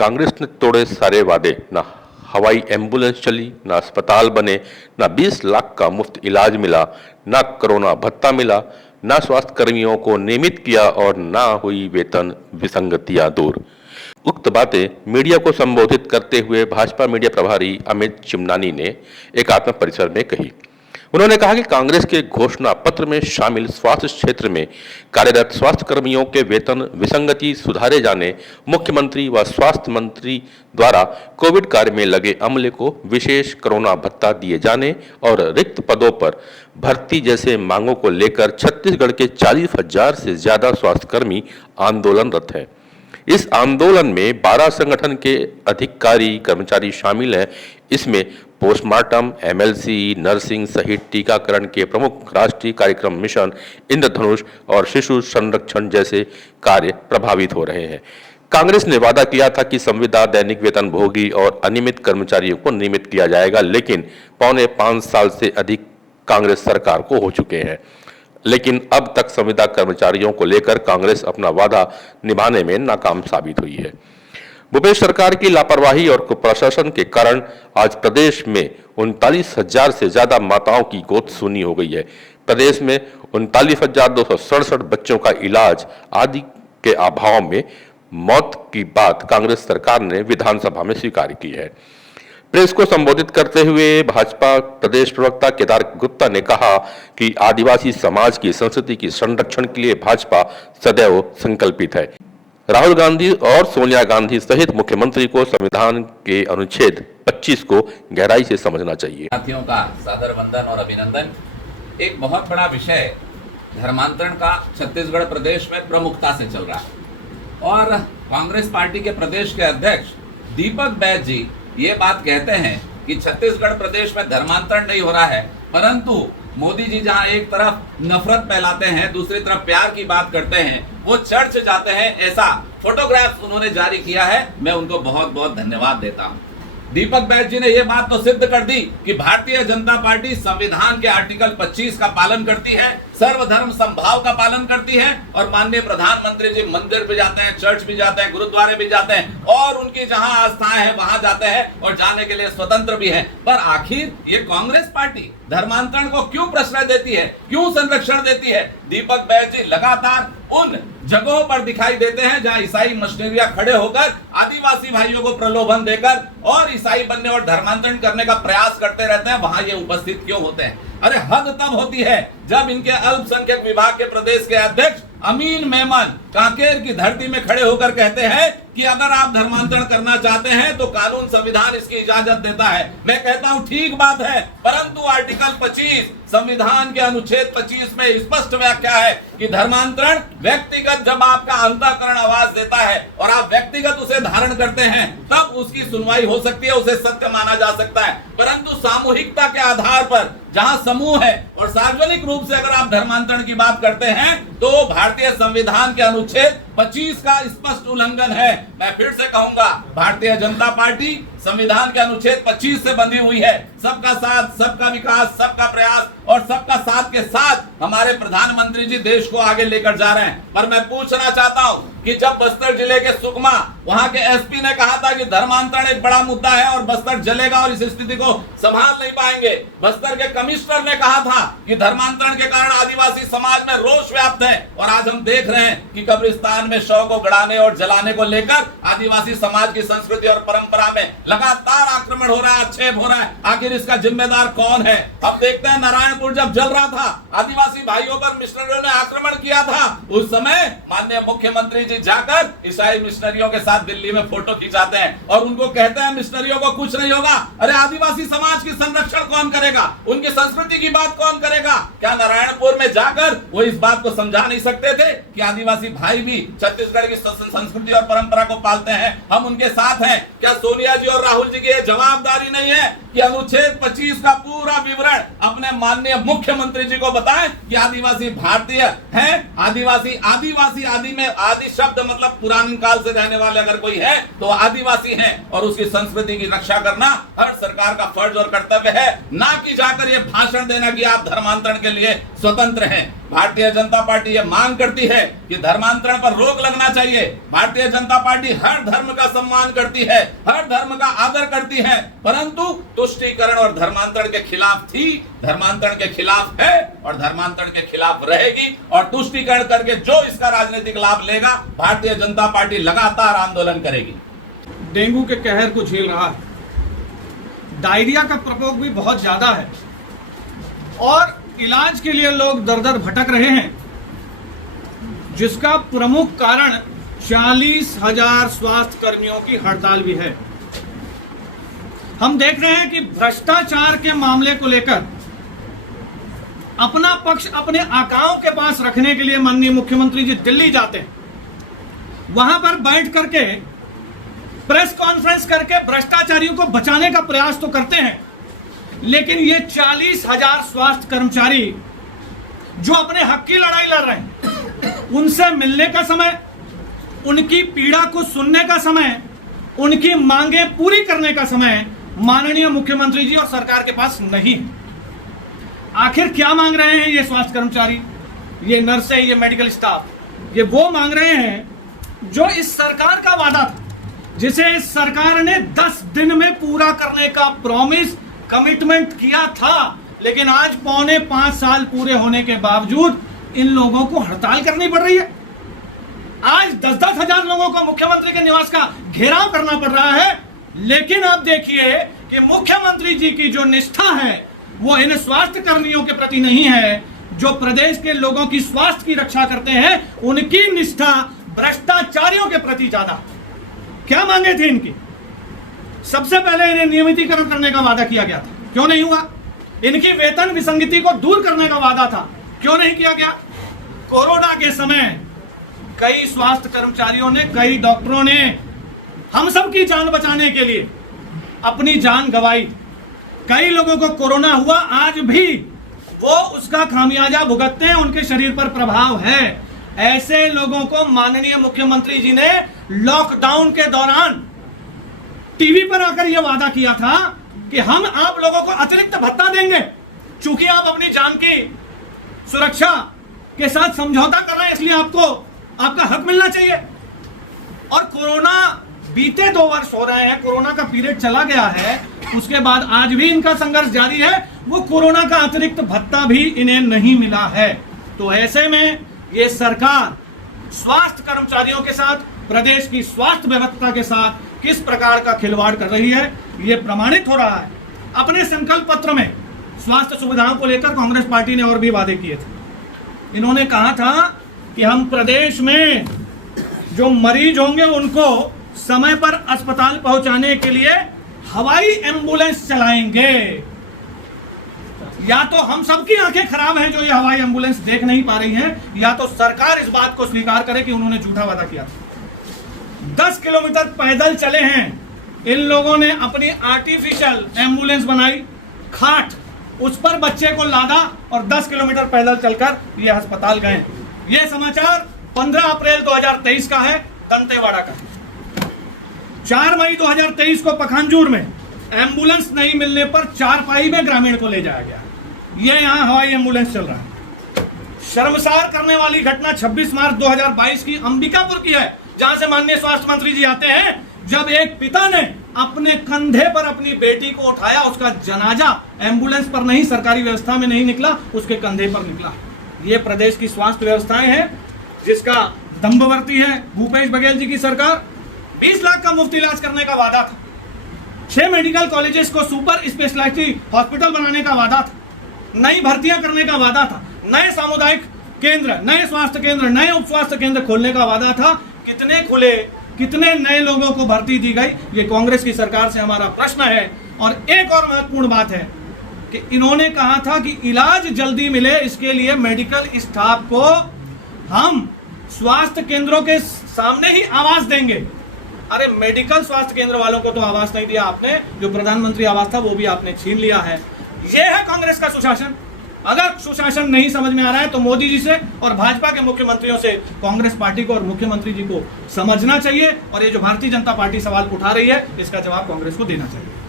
कांग्रेस ने तोड़े सारे वादे। ना हवाई एम्बुलेंस चली, ना अस्पताल बने, ना 20 लाख का मुफ्त इलाज मिला, ना कोरोना भत्ता मिला, ना स्वास्थ्य कर्मियों को नियमित किया और ना हुई वेतन विसंगतियां दूर। उक्त बातें मीडिया को संबोधित करते हुए भाजपा मीडिया प्रभारी अमित चिमनानी ने एकात्म परिसर में कही। उन्होंने कहा कि कांग्रेस के घोषणा पत्र में शामिल स्वास्थ्य क्षेत्र में कार्यरत स्वास्थ्य कर्मियों के वेतन विसंगति सुधारे जाने, मुख्यमंत्री व स्वास्थ्य मंत्री द्वारा कोविड कार्य में लगे अमले को विशेष कोरोना भत्ता दिए जाने और रिक्त पदों पर भर्ती जैसे मांगों को लेकर छत्तीसगढ़ के 40,000 से ज्यादा स्वास्थ्यकर्मी आंदोलनरत हैं। इस आंदोलन में 12 संगठन के अधिकारी कर्मचारी शामिल हैं। इसमें पोस्टमार्टम, एमएलसी, नर्सिंग सहित टीकाकरण के प्रमुख राष्ट्रीय कार्यक्रम मिशन इंद्रधनुष और शिशु संरक्षण जैसे कार्य प्रभावित हो रहे हैं। कांग्रेस ने वादा किया था कि संविदा, दैनिक वेतन भोगी और अनियमित कर्मचारियों को नियमित किया जाएगा, लेकिन पौने 5 साल से अधिक कांग्रेस सरकार को हो चुके हैं, लेकिन अब तक संविदा कर्मचारियों को लेकर कांग्रेस अपना वादा निभाने में नाकाम साबित हुई है। भूपेश सरकार की लापरवाही और कुप्रशासन के कारण आज प्रदेश में 39,000 से ज्यादा माताओं की गोद सूनी हो गई है। प्रदेश में 39,267 बच्चों का इलाज आदि के अभाव में मौत की बात कांग्रेस सरकार ने विधानसभा में स्वीकार की है। प्रेस को संबोधित करते हुए भाजपा प्रदेश प्रवक्ता केदार गुप्ता ने कहा कि आदिवासी समाज की संस्कृति की संरक्षण के लिए भाजपा सदैव संकल्पित है। राहुल गांधी और सोनिया गांधी सहित मुख्यमंत्री को संविधान के अनुच्छेद 25 को गहराई से समझना चाहिए। साथियों का सादर वंदन और अभिनंदन। एक बहुत बड़ा विषय धर्मांतरण का छत्तीसगढ़ प्रदेश में प्रमुखता से चल रहा है और कांग्रेस पार्टी के प्रदेश के अध्यक्ष दीपक बैज जी ये बात कहते हैं कि छत्तीसगढ़ प्रदेश में धर्मांतरण नहीं हो रहा है, परंतु मोदी जी जहां एक तरफ नफरत फैलाते हैं, दूसरी तरफ प्यार की बात करते हैं, वो चर्च जाते हैं, ऐसा फोटोग्राफ उन्होंने जारी किया है। मैं उनको बहुत बहुत धन्यवाद देता हूं। दीपक बैज जी ने यह बात तो सिद्ध कर दी कि भारतीय जनता पार्टी संविधान के आर्टिकल 25 का पालन करती है, सर्वधर्म समभाव का पालन करती है और माननीय प्रधानमंत्री जी मंदिर भी जाते हैं, चर्च भी जाते हैं, गुरुद्वारे भी जाते हैं और उनकी जहां आस्थाएं हैं वहां जाते हैं और जाने के लिए स्वतंत्र भी है। पर आखिर ये कांग्रेस पार्टी धर्मांतरण को क्यों प्रश्रय देती है, क्यों संरक्षण देती है? दीपक बैज जी लगातार उन जगहों पर दिखाई देते हैं जहां ईसाई मशीनरियां खड़े होकर आदिवासी भाइयों को प्रलोभन देकर और ईसाई बनने और धर्मांतरण करने का प्रयास करते रहते हैं। वहां ये उपस्थित क्यों होते हैं? अरे हद तब होती है जब इनके अल्पसंख्यक विभाग के प्रदेश के अध्यक्ष अमीन मेमन कांकेर की धरती में खड़े होकर कहते हैं कि अगर आप धर्मांतरण करना चाहते हैं तो कानून संविधान इसकी इजाजत देता है। मैं कहता हूं ठीक बात है, परंतु आर्टिकल 25 संविधान के अनुच्छेद 25 में स्पष्ट व्याख्या है कि धर्मांतरण व्यक्तिगत जब आपका अंतःकरण आवाज देता है और आप व्यक्तिगत उसे धारण करते हैं तब उसकी सुनवाई हो सकती है, उसे सत्य माना जा सकता है। परंतु सामूहिकता के आधार पर जहां समूह है और सार्वजनिक रूप से अगर आप धर्मांतरण की बात करते हैं तो भारतीय संविधान के अनुच्छेद 25 का स्पष्ट उल्लंघन है। मैं फिर से कहूंगा, भारतीय जनता पार्टी संविधान के अनुच्छेद 25 से बंधी हुई है। सबका साथ, सबका विकास, सबका प्रयास और सबका साथ के साथ हमारे प्रधानमंत्री जी देश को आगे लेकर जा रहे हैं। पर मैं पूछना चाहता हूं कि जब बस्तर जिले के सुकमा वहां के एसपी ने कहा था कि धर्मांतरण एक बड़ा मुद्दा है और बस्तर जलेगा और इस स्थिति को संभाल नहीं पाएंगे, बस्तर के कमिश्नर ने कहा था कि धर्मांतरण के कारण आदिवासी समाज में रोष व्याप्त है और आज हम देख रहे हैं कि कब्रिस्तान में शव को गड़ाने और जलाने को लेकर आदिवासी समाज की संस्कृति और परंपरा में लगातार आक्रमण हो रहा है, आक्षेप हो रहा है। आखिर इसका जिम्मेदार कौन है? अब देखते हैं, नारायणपुर जब जल रहा था, आदिवासी भाइयों पर मिशनरियों ने आक्रमण किया था, उस समय माननीय मुख्यमंत्री जी जाकर ईसाई मिशनरियों के साथ दिल्ली में फोटो खिंचाते हैं और उनको कहते हैं मिशनरियों को कुछ नहीं होगा। अरे आदिवासी समाज की संरक्षण कौन करेगा? उनकी संस्कृति की बात कौन करेगा? क्या नारायणपुर में जाकर वो इस बात को समझा नहीं सकते थे कि आदिवासी भाई भी छत्तीसगढ़ की संस्कृति और परंपरा को पालते हैं, हम उनके साथ हैं? क्या सोनिया जी और राहुल जी की जवाबदारी नहीं है कि अनुच्छेद 25 का पूरा विवरण अपने माननीय मुख्यमंत्री जी को बताएं कि आदिवासी भारतीय हैं, आदिवासी आदिवासी आदि में आदि शब्द मतलब पुराने काल से रहने वाले अगर कोई है तो आदिवासी हैं, और उसकी संस्कृति की रक्षा करना हर सरकार का फर्ज और कर्तव्य है, ना कि जाकर ये भाषण देना कि आप धर्मांतरण के लिए स्वतंत्र हैं। भारतीय जनता पार्टी ये मांग करती है कि धर्मांतरण पर रोक लगना चाहिए। भारतीय जनता पार्टी हर धर्म का सम्मान करती है, हर धर्म का आदर करती है, परंतु तुष्टीकरण और धर्मांतरण के खिलाफ थी, धर्मांतरण के खिलाफ है और धर्मांतरण के खिलाफ रहेगी। और तुष्टीकरण करके जो इसका राजनीतिक लाभ लेगा, भारतीय जनता पार्टी लगातार आंदोलन करेगी। डेंगू के कहर को झेल रहा है, डायरिया का प्रकोप भी बहुत ज्यादा है और इलाज के लिए लोग दर दर भटक रहे हैं, जिसका प्रमुख कारण 40,000 स्वास्थ्य कर्मियों की हड़ताल भी है। हम देख रहे हैं कि भ्रष्टाचार के मामले को लेकर अपना पक्ष अपने आकाओं के पास रखने के लिए माननीय मुख्यमंत्री जी दिल्ली जाते हैं, वहां पर बैठ करके प्रेस कॉन्फ्रेंस करके भ्रष्टाचारियों को बचाने का प्रयास तो करते हैं, लेकिन ये 40,000 स्वास्थ्य कर्मचारी जो अपने हक की लड़ाई लड़ रहे हैं, उनसे मिलने का समय, उनकी पीड़ा को सुनने का समय, उनकी मांगें पूरी करने का समय माननीय मुख्यमंत्री जी और सरकार के पास नहीं है। आखिर क्या मांग रहे हैं ये स्वास्थ्य कर्मचारी, ये नर्सें, ये मेडिकल स्टाफ? ये वो मांग रहे हैं जो इस सरकार का वादा था, जिसे इस सरकार ने 10 दिन में पूरा करने का प्रॉमिस, कमिटमेंट किया था, लेकिन आज 4.25 साल पूरे होने के बावजूद इन लोगों को हड़ताल करनी पड़ रही है। आज 10-10 हजार लोगों को मुख्यमंत्री के निवास का घेराव करना पड़ रहा है, लेकिन आप देखिए कि मुख्यमंत्री जी की जो निष्ठा है वो इन स्वास्थ्य कर्मियों के प्रति नहीं है, जो प्रदेश के लोगों की स्वास्थ्य की रक्षा करते हैं, उनकी निष्ठा भ्रष्टाचारियों के प्रति ज्यादा। क्या मांगे थे इनकी? सबसे पहले इन्हें नियमितीकरण करने का वादा किया गया था, क्यों नहीं हुआ? इनकी वेतन विसंगति को दूर करने का वादा था, क्यों नहीं किया गया? कोरोना के समय कई स्वास्थ्य कर्मचारियों ने, कई डॉक्टरों ने हम सब की जान बचाने के लिए अपनी जान गंवाई। कई लोगों को कोरोना हुआ, आज भी वो उसका खामियाजा भुगतते हैं, उनके शरीर पर प्रभाव है। ऐसे लोगों को माननीय मुख्यमंत्री जी ने लॉकडाउन के दौरान टीवी पर आकर यह वादा किया था कि हम आप लोगों को अतिरिक्त भत्ता देंगे, चूंकि आप अपनी जान की सुरक्षा के साथ समझौता कर रहे हैं, इसलिए आपको आपका हक मिलना चाहिए। और कोरोना बीते 2 वर्ष हो रहे हैं, कोरोना का पीरियड चला गया है, उसके बाद आज भी इनका संघर्ष जारी है। वो कोरोना का अतिरिक्त भत्ता भी इन्हें नहीं मिला है। तो ऐसे में ये सरकार स्वास्थ्य कर्मचारियों के साथ, प्रदेश की स्वास्थ्य व्यवस्था के साथ किस प्रकार का खिलवाड़ कर रही है, ये प्रमाणित हो रहा है। अपने संकल्प पत्र में स्वास्थ्य सुविधाओं को लेकर कांग्रेस पार्टी ने और भी वादे किए थे। इन्होंने कहा था कि हम प्रदेश में जो मरीज होंगे उनको समय पर अस्पताल पहुंचाने के लिए हवाई एम्बुलेंस चलाएंगे। या तो हम सबकी आंखें खराब हैं जो ये हवाई एम्बुलेंस देख नहीं पा रही हैं, या तो सरकार इस बात को स्वीकार करे कि उन्होंने झूठा वादा किया था। 10 किलोमीटर पैदल चले हैं इन लोगों ने, अपनी आर्टिफिशियल एम्बुलेंस बनाई, खाट, उस पर बच्चे को लादा और 10 किलोमीटर पैदल चलकर ये अस्पताल गए। ये समाचार 15 अप्रैल 2023 का है, दंतेवाड़ा का। 4 मई 2023 को पखानजूर में एम्बुलेंस नहीं मिलने पर चारपाई में ग्रामीण को ले जाया गया। ये यहाँ हवाई एम्बुलेंस चल रहा है। शर्मसार करने वाली घटना 26 मार्च 2022 की अंबिकापुर की है, जहां से माननीय स्वास्थ्य मंत्री जी आते हैं, जब एक पिता ने अपने कंधे पर अपनी बेटी को उठाया, उसका जनाजा एम्बुलेंस पर नहीं, सरकारी व्यवस्था में नहीं निकला, उसके कंधे पर निकला। ये प्रदेश की स्वास्थ्य व्यवस्थाएं हैं जिसका दंभवर्ती है भूपेश बघेल जी की सरकार। 20 लाख का मुफ्त इलाज करने का वादा था, 6 मेडिकल कॉलेजेस को सुपर स्पेशलिटी हॉस्पिटल बनाने का वादा था, नई भर्तियां करने का वादा था, नए सामुदायिक केंद्र, नए स्वास्थ्य केंद्र, नए उप स्वास्थ्य केंद्र खोलने का वादा था। कितने खुले, कितने नए लोगों को भर्ती दी गई, ये कांग्रेस की सरकार से हमारा प्रश्न है। और एक और महत्वपूर्ण बात है कि इन्होंने कहा था कि इलाज जल्दी मिले, इसके लिए मेडिकल स्टाफ को हम स्वास्थ्य केंद्रों के सामने ही आवास देंगे। अरे मेडिकल स्वास्थ्य केंद्र वालों को तो आवास नहीं दिया आपने, जो प्रधानमंत्री आवास था वो भी आपने छीन लिया है। ये है कांग्रेस का सुशासन। अगर सुशासन नहीं समझ में आ रहा है तो मोदी जी से और भाजपा के मुख्यमंत्रियों से कांग्रेस पार्टी को और मुख्यमंत्री जी को समझना चाहिए, और ये जो भारतीय जनता पार्टी सवाल उठा रही है इसका जवाब कांग्रेस को देना चाहिए।